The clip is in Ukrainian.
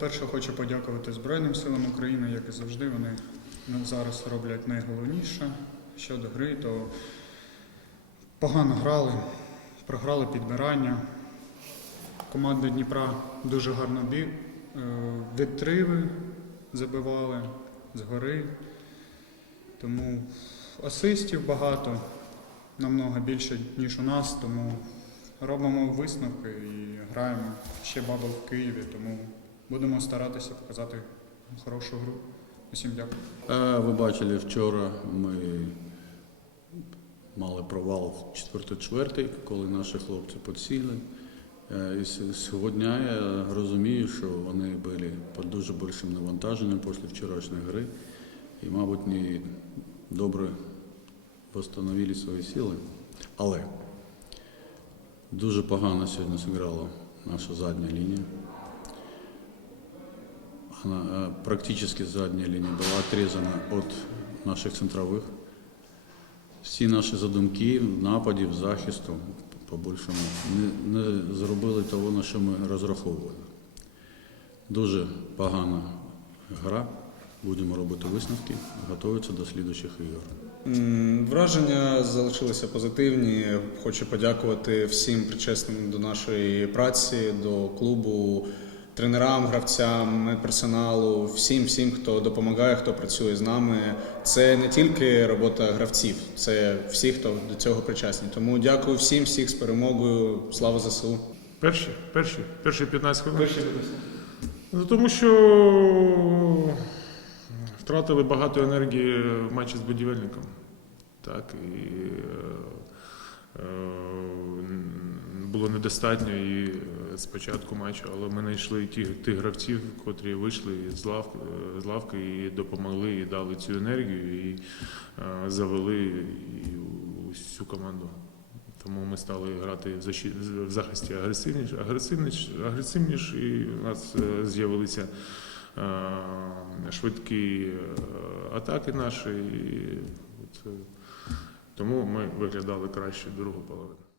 По-перше, хочу подякувати Збройним силам України, як і завжди. Вони ну, зараз роблять найголовніше щодо гри, то погано грали, програли підбирання. Команда Дніпра дуже гарно бі... е, відтриви забивали згори. Тому асистів багато, намного більше, ніж у нас, тому робимо висновки і граємо ще бабл в Києві, тому будемо старатися показати хорошу гру. Усім дякую. Ви бачили, вчора ми мали провал в четвертий-четвертий, коли наші хлопці підсіли. Е, І сьогодні я розумію, що вони були під дуже великим навантаженням після вчорашньої гри і, мабуть, не добре встановили свої сили. Але дуже погано сьогодні зіграла наша задня лінія. Она э, практически задняя линия была отрезана от наших центрових. Всі наші задумки в нападі, в захисту, по-більшому, не, не зробили того, на що ми розраховували. Дуже погана гра. Будемо робити висновки, готуватися до слідуючих ігор. Враження залишилися позитивні. Хочу подякувати всім причесним до нашої праці, до клубу, тренерам, гравцям, медперсоналу, всім, всім, хто допомагає, хто працює з нами. Це не тільки робота гравців, це всі, хто до цього причасні. Тому дякую всім, всіх з перемогою. Слава ЗСУ. Перші, перші, перші 15 хвилин. Ну, тому що втратили багато енергії в матчі з будівельником. Так, і е, е, було недостатньо і е, з початку матчу, але ми знайшли ті, тих гравців, котрі вийшли з лавки, з лавки і допомогли, і дали цю енергію, і е, завели і усю команду. Тому ми стали грати в захисті агресивніше, агресивніше, агресивніше і у нас е, з'явилися е, швидкі атаки наші. І тому ми виглядали краще другу половину.